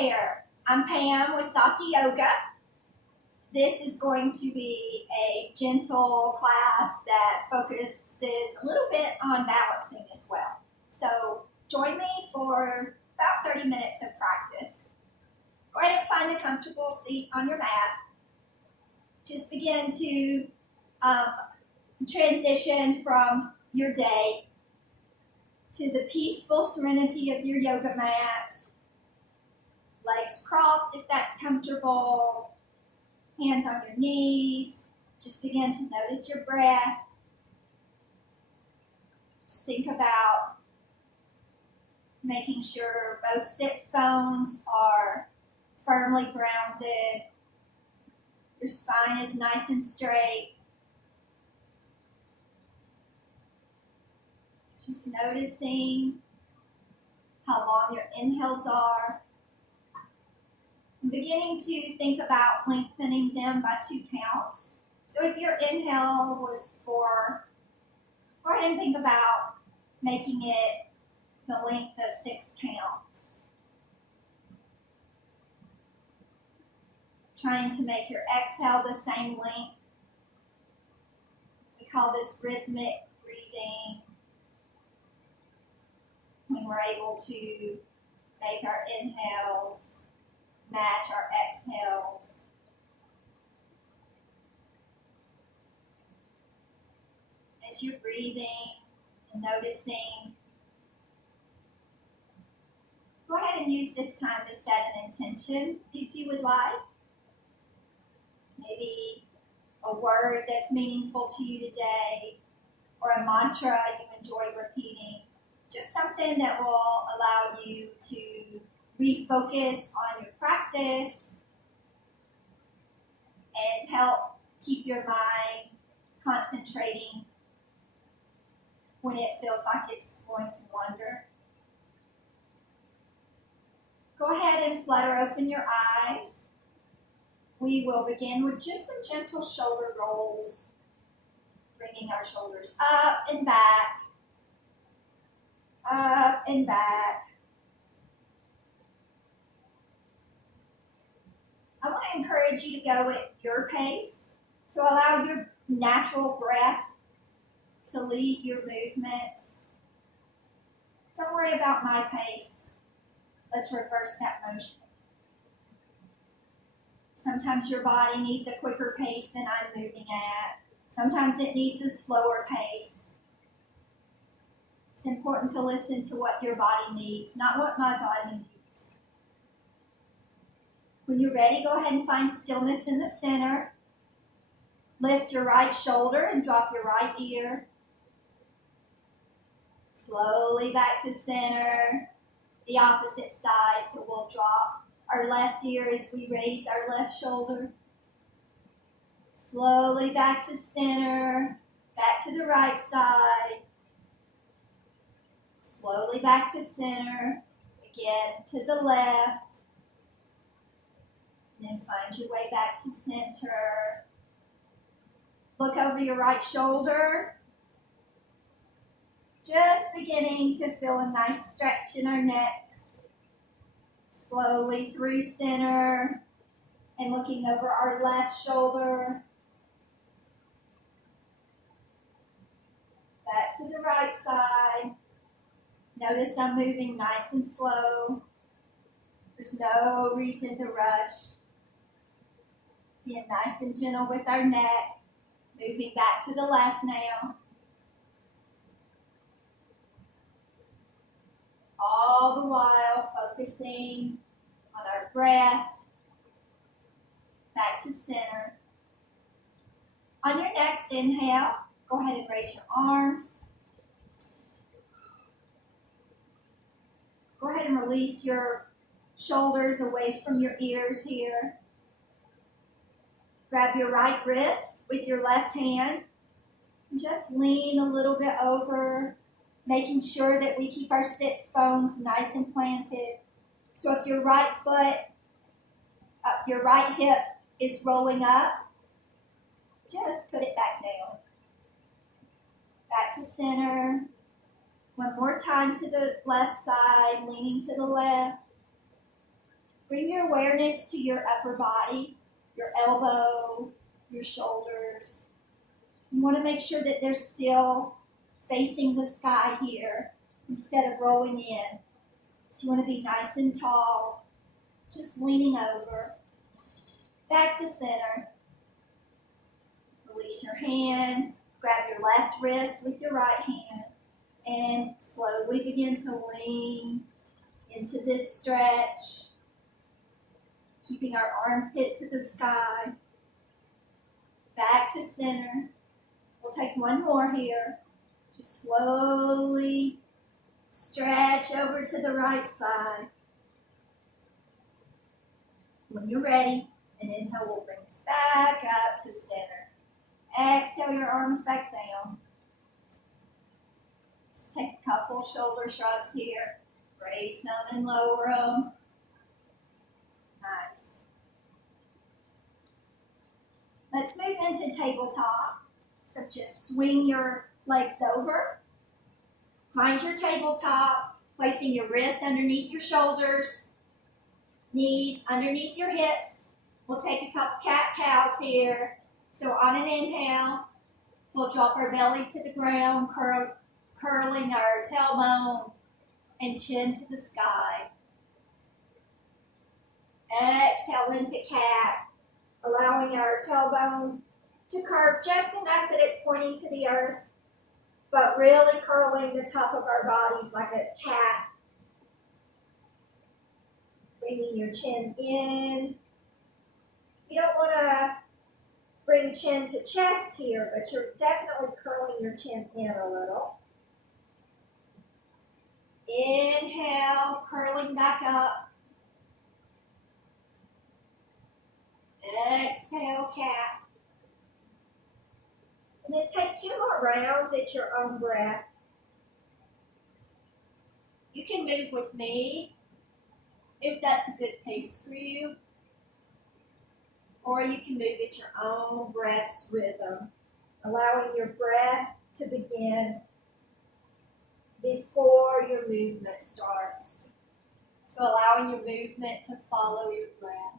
there, I'm Pam with Sati Yoga. This is going to be a gentle class that focuses a little bit on balancing as well. So join me for about 30 minutes of practice. Go ahead and find a comfortable seat on your mat. Just begin to transition from your day to the peaceful serenity of your yoga mat. Legs crossed if that's comfortable. Hands on your knees. Just begin to notice your breath. Just think about making sure both sits bones are firmly grounded. Your spine is nice and straight. Just noticing how long your inhales are. I'm beginning to think about lengthening them by 2 counts. So if your inhale was 4, go ahead and think about making it the length of 6 counts. Trying to make your exhale the same length. We call this rhythmic breathing. When we're able to make our inhales match our exhales. As you're breathing and noticing, go ahead and use this time to set an intention if you would like. Maybe a word that's meaningful to you today, or a mantra you enjoy repeating. Just something that will allow you to refocus on your practice and help keep your mind concentrating when it feels like it's going to wander. Go ahead and flutter open your eyes. We will begin with just some gentle shoulder rolls, bringing our shoulders up and back, up and back. I want to encourage you to go at your pace. So allow your natural breath to lead your movements. Don't worry about my pace. Let's reverse that motion. Sometimes your body needs a quicker pace than I'm moving at. Sometimes it needs a slower pace. It's important to listen to what your body needs, not what my body needs. When you're ready, go ahead and find stillness in the center. Lift your right shoulder and drop your right ear. Slowly back to center. The opposite side, so we'll drop our left ear as we raise our left shoulder. Slowly back to center. Back to the right side. Slowly back to center. Again to the left. And then find your way back to center. Look over your right shoulder. Just beginning to feel a nice stretch in our necks. Slowly through center and looking over our left shoulder. Back to the right side. Notice I'm moving nice and slow. There's no reason to rush. Being nice and gentle with our neck. Moving back to the left now. All the while focusing on our breath. Back to center. On your next inhale, go ahead and raise your arms. Go ahead and release your shoulders away from your ears here. Grab your right wrist with your left hand. Just lean a little bit over, making sure that we keep our sits bones nice and planted. So if your right foot, your right hip is rolling up, just put it back down. Back to center. One more time to the left side, leaning to the left. Bring your awareness to your upper body, your elbow, your shoulders. You want to make sure that they're still facing the sky here instead of rolling in. So you want to be nice and tall, just leaning over. Back to center. Release your hands. Grab your left wrist with your right hand and slowly begin to lean into this stretch, keeping our armpit to the sky. Back to center. We'll take one more here. Just slowly stretch over to the right side. When you're ready, an inhale will bring us back up to center. Exhale your arms back down. Just take a couple shoulder shrugs here. Raise them and lower them. Nice. Let's move into tabletop. So just swing your legs over. Find your tabletop, placing your wrists underneath your shoulders, knees underneath your hips. We'll take a couple CatCows here. So on an inhale, we'll drop our belly to the ground, curling our tailbone and chin to the sky. Exhale into cat, allowing our tailbone to curve just enough that it's pointing to the earth, but really curling the top of our bodies like a cat. Bringing your chin in. You don't want to bring chin to chest here, but you're definitely curling your chin in a little. Inhale, curling back up. Exhale, cat. And then take 2 more rounds at your own breath. You can move with me if that's a good pace for you. Or you can move at your own breath's rhythm, allowing your breath to begin before your movement starts. So allowing your movement to follow your breath.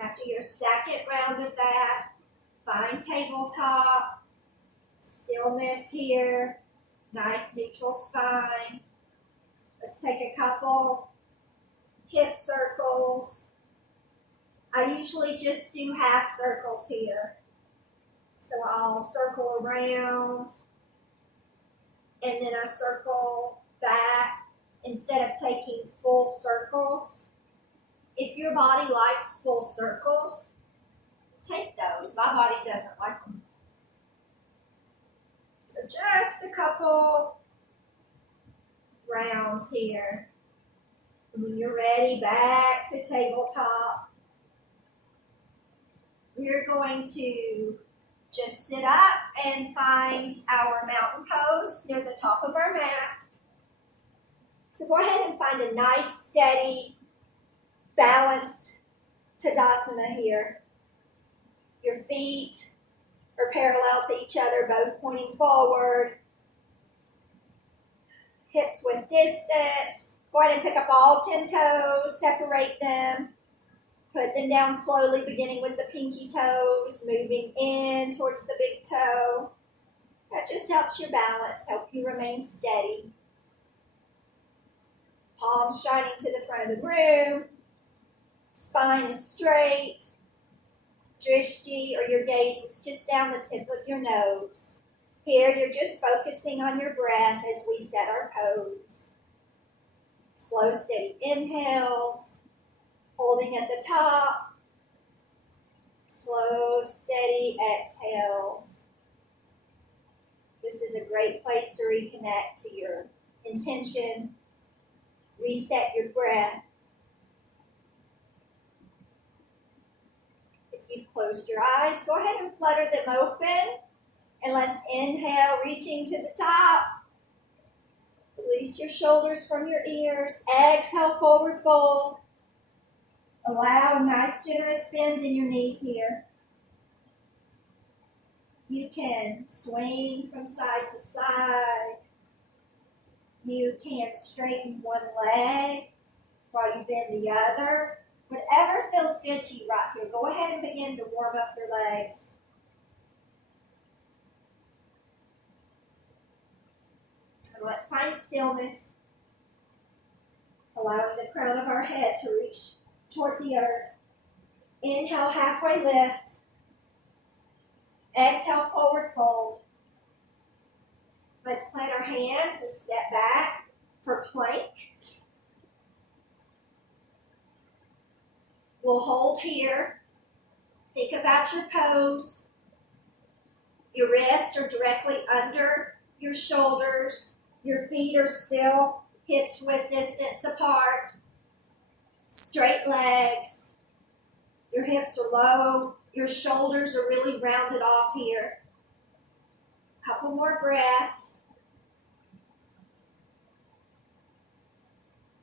After your second round of that, find tabletop, stillness here, nice neutral spine. Let's take a couple hip circles. I usually just do half circles here. So I'll circle around and then I circle back instead of taking full circles. If your body likes full circles, take those. My body doesn't like them. So just a couple rounds here. And when you're ready, back to tabletop. We're going to just sit up and find our mountain pose near the top of our mat. So go ahead and find a nice, steady, balanced Tadasana here. Your feet are parallel to each other, both pointing forward. Hips with distance. Go ahead and pick up all 10 toes, separate them. Put them down slowly, beginning with the pinky toes, moving in towards the big toe. That just helps your balance, help you remain steady. Palms shining to the front of the room. Spine is straight. Drishti, or your gaze, is just down the tip of your nose. Here, you're just focusing on your breath as we set our pose. Slow, steady inhales, holding at the top. Slow, steady exhales. This is a great place to reconnect to your intention. Reset your breath. If you've closed your eyes, go ahead and flutter them open. And let's inhale, reaching to the top. Release your shoulders from your ears. Exhale, forward fold. Allow a nice generous bend in your knees here. You can swing from side to side. You can straighten one leg while you bend the other. Whatever feels good to you right here, go ahead and begin to warm up your legs. And let's find stillness, allowing the crown of our head to reach toward the earth. Inhale, halfway lift. Exhale, forward fold. Let's plant our hands and step back for plank. We'll hold here. Think about your pose. Your wrists are directly under your shoulders. Your feet are still hips width distance apart. Straight legs. Your hips are low. Your shoulders are really rounded off here. Couple more breaths.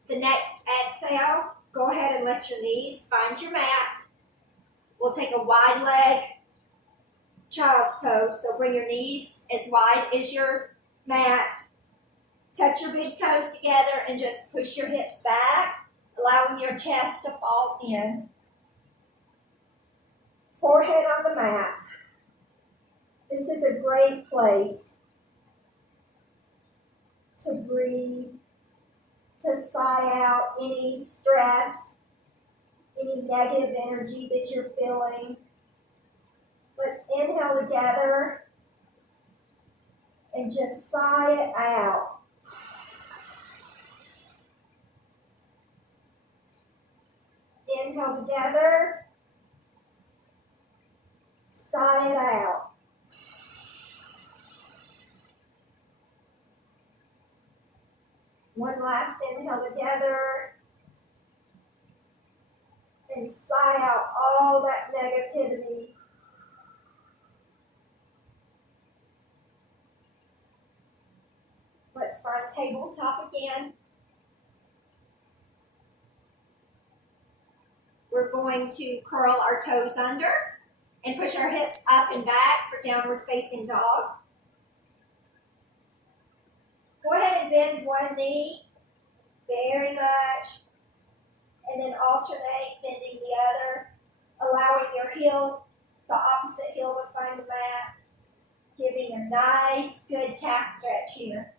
The next exhale, go ahead and let your knees find your mat. We'll take a wide leg child's pose. So bring your knees as wide as your mat. Touch your big toes together and just push your hips back, allowing your chest to fall in. Forehead on the mat. This is a great place to breathe, to sigh out any stress, any negative energy that you're feeling. Let's inhale together and just sigh it out. Inhale together, sigh it out. One last inhale together and sigh out all that negativity. Let's find tabletop again. We're going to curl our toes under and push our hips up and back for downward facing dog. Go ahead and bend one knee very much, and then alternate bending the other, allowing your heel, the opposite heel to find the mat, giving a nice, good calf stretch here.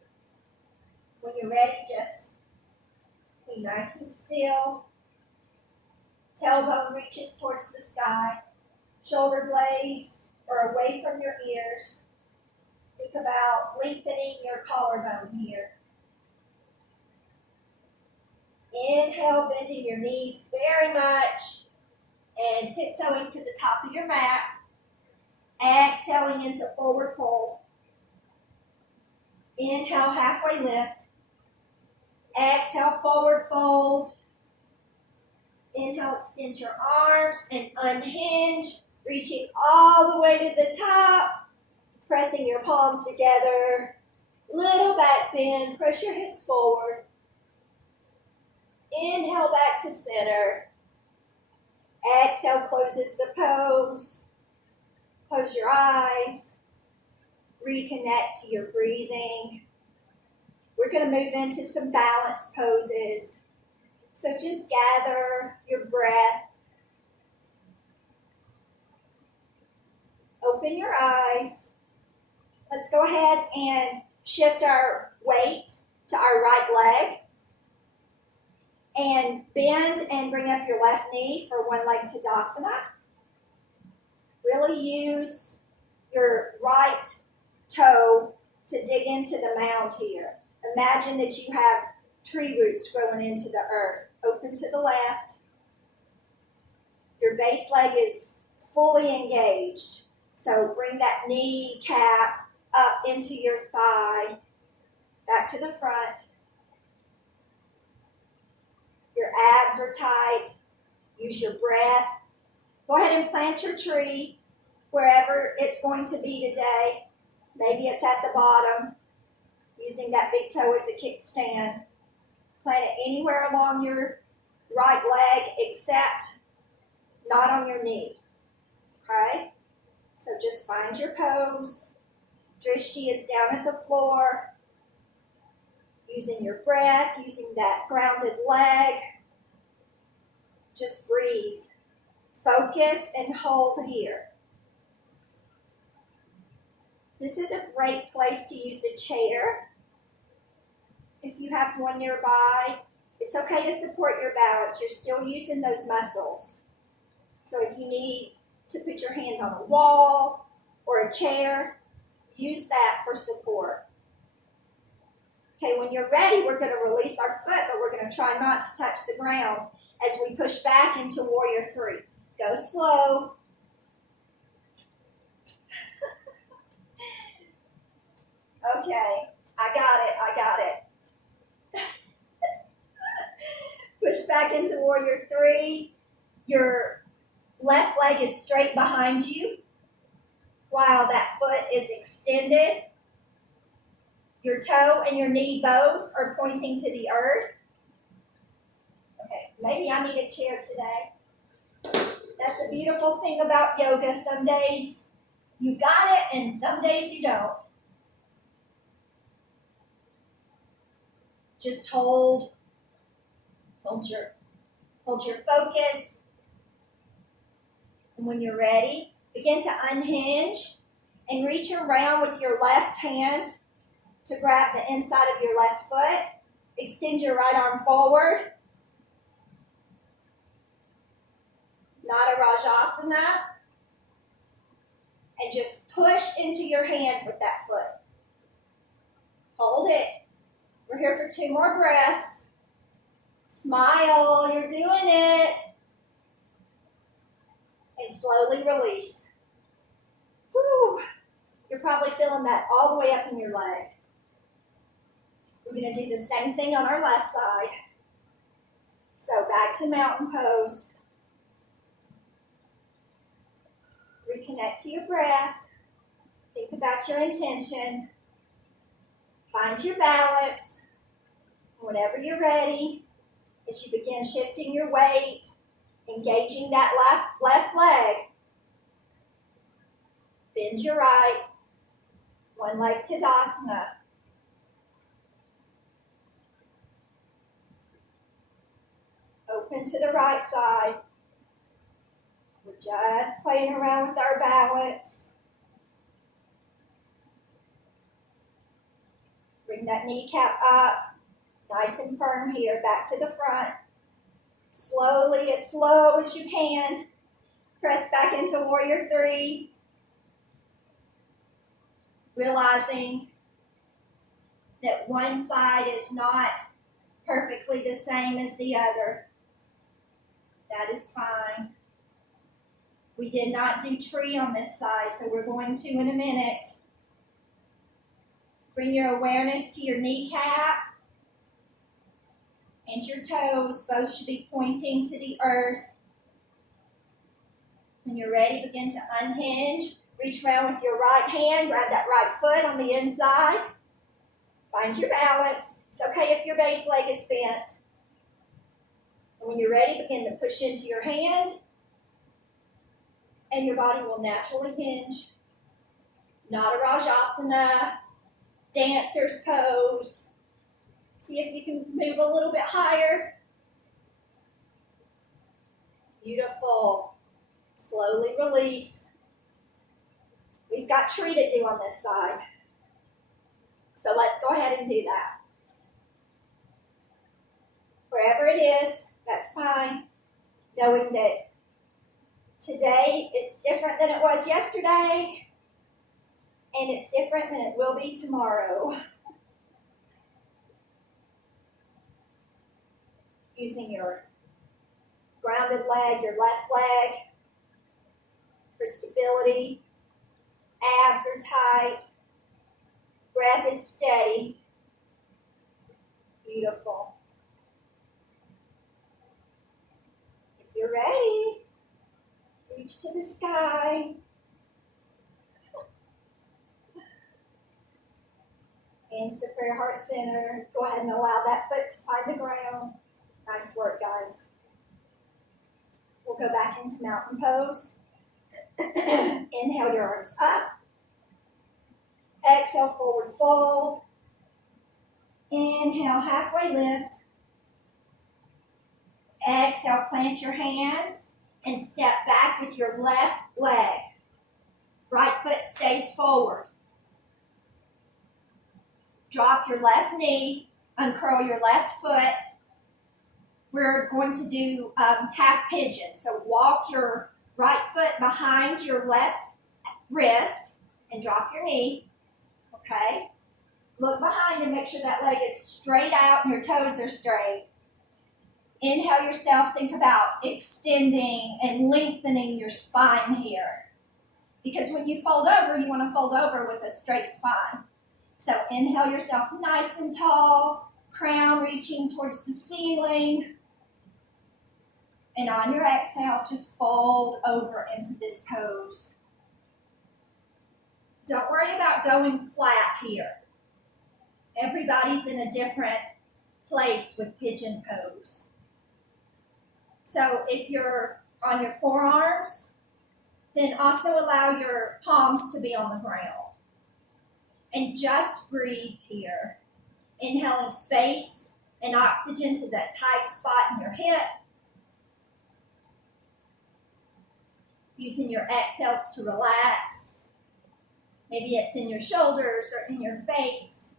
When you're ready, just be nice and still. Tailbone reaches towards the sky. Shoulder blades are away from your ears. Think about lengthening your collarbone here. Inhale, bending your knees very much and tiptoeing to the top of your mat. Exhaling into forward fold. Inhale, halfway lift. Exhale, forward fold. Inhale, extend your arms and unhinge, reaching all the way to the top, pressing your palms together. Little back bend, press your hips forward. Inhale back to center. Exhale closes the pose. Close your eyes. Reconnect to your breathing. We're going to move into some balance poses. So just gather your breath. Open your eyes. Let's go ahead and shift our weight to our right leg. And bend and bring up your left knee for one leg Tadasana. Really use your right toe to dig into the mound here. Imagine that you have tree roots growing into the earth. Open to the left. Your base leg is fully engaged. So bring that knee cap up into your thigh, back to the front. Your abs are tight. Use your breath. Go ahead and plant your tree wherever it's going to be today. Maybe it's at the bottom, using that big toe as a kickstand. Plant it anywhere along your right leg except not on your knee. Okay? So just find your pose. Drishti is down at the floor. Using your breath, using that grounded leg. Just breathe. Focus and hold here. This is a great place to use a chair. If you have one nearby, it's okay to support your balance. You're still using those muscles. So if you need to put your hand on a wall or a chair, use that for support. Okay, when you're ready, we're going to release our foot, but we're going to try not to touch the ground as we push back into Warrior 3. Go slow. Okay, I got it. Push back into Warrior 3. Your left leg is straight behind you while that foot is extended. Your toe and your knee both are pointing to the earth. Okay, maybe I need a chair today. That's the beautiful thing about yoga. Some days you got it and some days you don't. Just hold your focus. And when you're ready, begin to unhinge and reach around with your left hand to grab the inside of your left foot. Extend your right arm forward. Nada Rajasana. And just push into your hand with that foot. Hold it. We're here for 2 more breaths. Smile, you're doing it. And slowly release. Woo. You're probably feeling that all the way up in your leg. We're going to do the same thing on our left side. So back to mountain pose. Reconnect to your breath. Think about your intention. Find your balance. Whenever you're ready, as you begin shifting your weight, engaging that left leg, bend your right, one leg Tadasana. Open to the right side. We're just playing around with our balance. Bring that kneecap up, nice and firm here, back to the front. Slowly, as slow as you can, press back into Warrior 3. Realizing that one side is not perfectly the same as the other. That is fine. We did not do tree on this side, so we're going to in a minute. Bring your awareness to your kneecap and your toes. Both should be pointing to the earth. When you're ready, begin to unhinge. Reach around with your right hand. Grab that right foot on the inside. Find your balance. It's okay if your base leg is bent. And when you're ready, begin to push into your hand. And your body will naturally hinge. Nada Rajasana. Dancer's pose. See if you can move a little bit higher. Beautiful. Slowly release. We've got tree to do on this side. So let's go ahead and do that. Wherever it is, that's fine. Knowing that today it's different than it was yesterday. And it's different than it will be tomorrow. Using your grounded leg, your left leg for stability. Abs are tight. Breath is steady. Beautiful. If you're ready, reach to the sky. Hands to prayer, heart center. Go ahead and allow that foot to find the ground. Nice work, guys. We'll go back into mountain pose. Inhale your arms up. Exhale, forward fold. Inhale, halfway lift. Exhale, plant your hands and step back with your left leg. Right foot stays forward. Drop your left knee, uncurl your left foot. We're going to do half pigeon. So walk your right foot behind your left wrist and drop your knee. Okay? Look behind and make sure that leg is straight out and your toes are straight. Inhale yourself. Think about extending and lengthening your spine here. Because when you fold over, you want to fold over with a straight spine. So inhale yourself nice and tall, crown reaching towards the ceiling. And on your exhale, just fold over into this pose. Don't worry about going flat here. Everybody's in a different place with pigeon pose. So if you're on your forearms, then also allow your palms to be on the ground. And just breathe here. Inhaling space and oxygen to that tight spot in your hip. Using your exhales to relax. Maybe it's in your shoulders or in your face.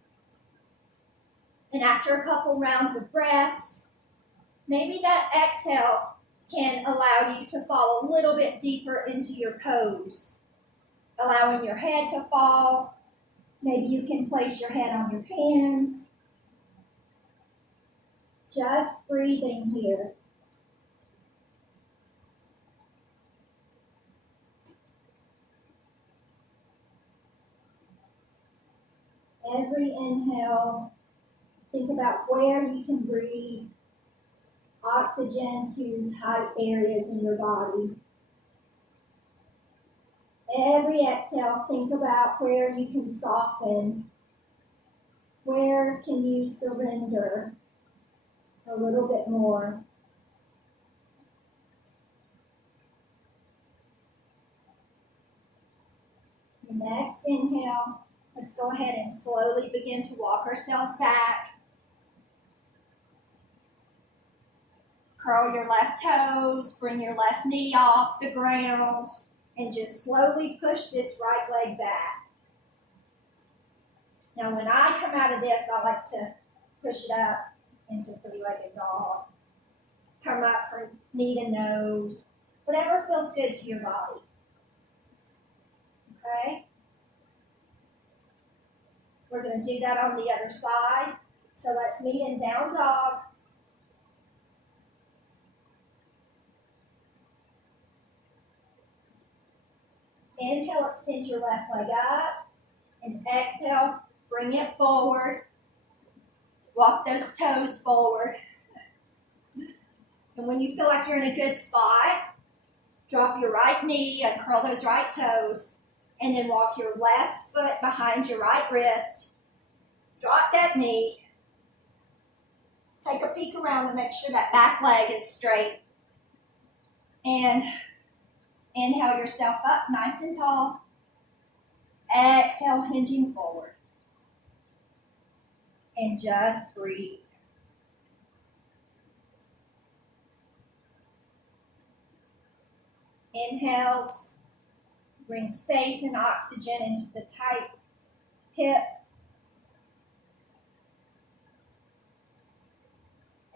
And after a couple rounds of breaths, maybe that exhale can allow you to fall a little bit deeper into your pose. Allowing your head to fall. Maybe you can place your head on your hands. Just breathing here. Every inhale, think about where you can breathe oxygen to tight areas in your body. Every exhale, think about where you can soften. Where can you surrender a little bit more? The next inhale, let's go ahead and slowly begin to walk ourselves back. Curl your left toes, bring your left knee off the ground, and just slowly push this right leg back. Now when I come out of this, I like to push it up into three-legged dog. Come up from knee to nose, whatever feels good to your body. Okay? We're going to do that on the other side. So let's meet in down dog. Inhale, extend your left leg up. And exhale, bring it forward. Walk those toes forward. And when you feel like you're in a good spot, drop your right knee and curl those right toes. And then walk your left foot behind your right wrist. Drop that knee. Take a peek around and make sure that back leg is straight. And inhale yourself up nice and tall. Exhale, hinging forward. And just breathe. Inhales, bring space and oxygen into the tight hip.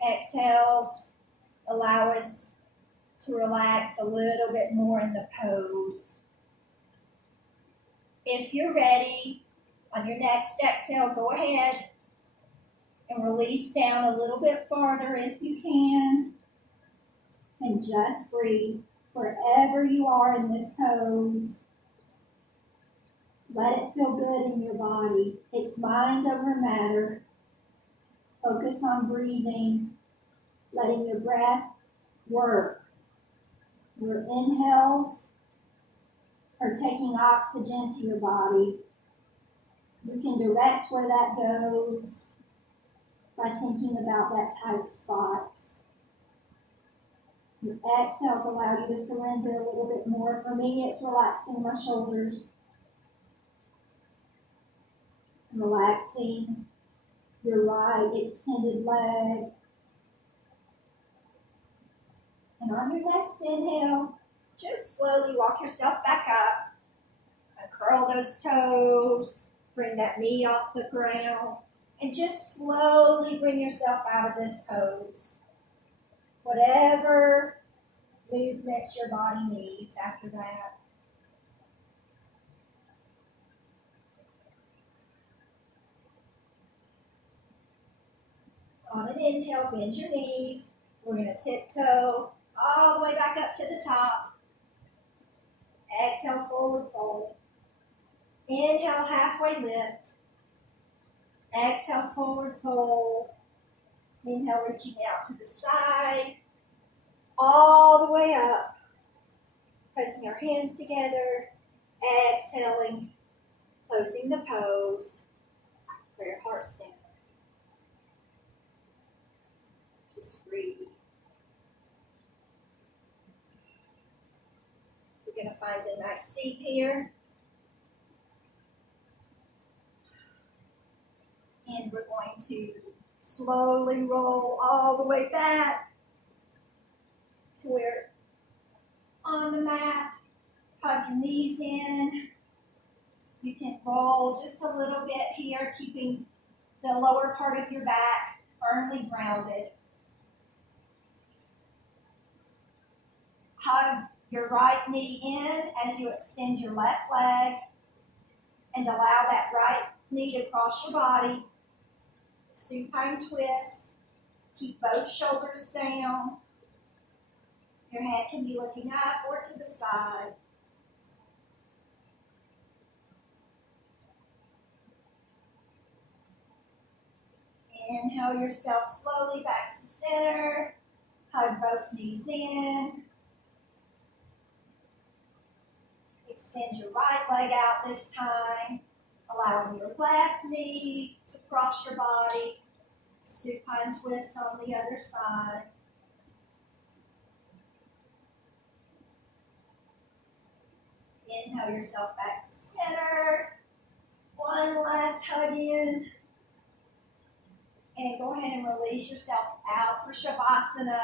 Exhales, allow us to relax a little bit more in the pose. If you're ready, on your next exhale, go ahead and release down a little bit farther if you can. And just breathe wherever you are in this pose. Let it feel good in your body. It's mind over matter. Focus on breathing, letting your breath work. Your inhales are taking oxygen to your body. You can direct where that goes by thinking about that tight spots. Your exhales allow you to surrender a little bit more. For me, it's relaxing my shoulders, relaxing your right extended leg. And on your next inhale, just slowly walk yourself back up and curl those toes. Bring that knee off the ground and just slowly bring yourself out of this pose. Whatever movements your body needs after that. On an inhale, bend your knees. We're going to tiptoe all the way back up to the top. Exhale, forward fold. Inhale, halfway lift. Exhale, forward fold. Inhale, reaching out to the side. All the way up. Pressing our hands together. Exhaling. Closing the pose for your heart center. Just breathe. We're going to find a nice seat here. And we're going to slowly roll all the way back to where on the mat. Hug your knees in. You can roll just a little bit here, keeping the lower part of your back firmly grounded. Hug your right knee in as you extend your left leg and allow that right knee to cross your body. Supine twist. Keep both shoulders down. Your head can be looking up or to the side. Inhale yourself slowly back to center. Hug both knees in. Extend your right leg out this time, allowing your left knee to cross your body. Supine twist on the other side. Inhale yourself back to center. One last hug in. And go ahead and release yourself out for Shavasana.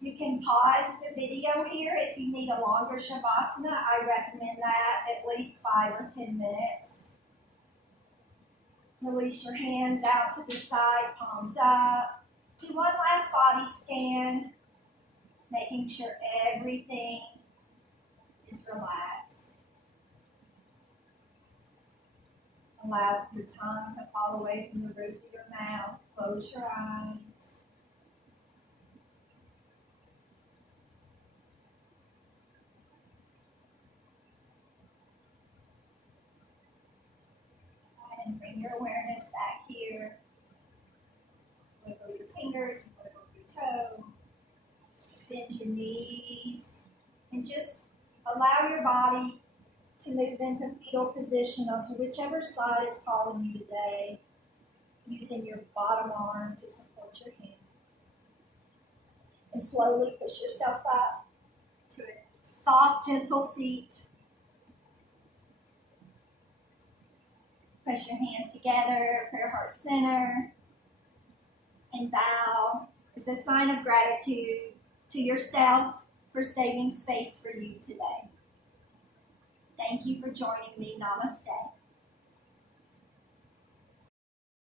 You can pause the video here if you need a longer Shavasana. I recommend that at least 5 or 10 minutes. Release your hands out to the side, palms up. Do one last body scan, making sure everything is relaxed. Allow your tongue to fall away from the roof of your mouth. Close your eyes. And bring your awareness back here. Wiggle your fingers, wiggle your toes. Bend your knees. And just allow your body to move into fetal position onto whichever side is calling you today, using your bottom arm to support your hand. And slowly push yourself up to a soft, gentle seat. Press your hands together for your heart center and bow as a sign of gratitude to yourself for saving space for you today. Thank you for joining me. Namaste.